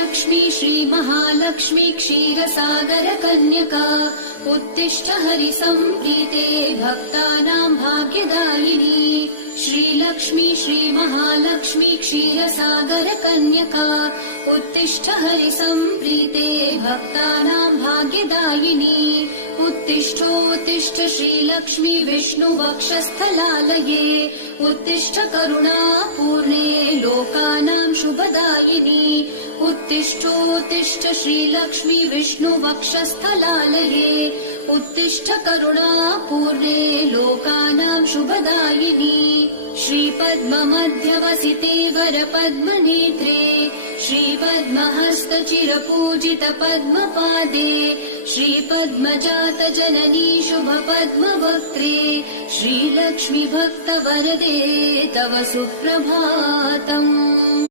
श्रीलक्ष्मी श्रीमहालक्ष्मी क्षीरसागर कन्यका उत्तिष्ठ हरिसम्प्रीते भक्तानां भाग्यदायिनी श्रीलक्ष्मी श्रीमहालक्ष्मी क्षीरसागर कन्यका उत्तिष्ठ हरिसम्प्रीते भक्तानां भाग्यदायिनी उत्तिष्ठोत्तिष्ठ श्रीलक्ष्मी विष्णुवक्षस्थलालये उत्तिष्ठ करुणापूर्णे लोकानां शुभदायिनी उत्तिष्ठोत्तिष्ठ श्रीलक्ष्मी विष्णुवक्षस्थलालये उत्तिष्ठ करुणापूर्णे लोकानां शुभदायिनी श्रीपद्ममध्यवसिते वरपद्मनेत्रे श्रीपद्महस्तचिरपूजित पद्मपादे श्रीपद्मजात जननी शुभपद्मवक्त्रे श्रीलक्ष्मी भक्तवरदे तव सुप्रभातम्।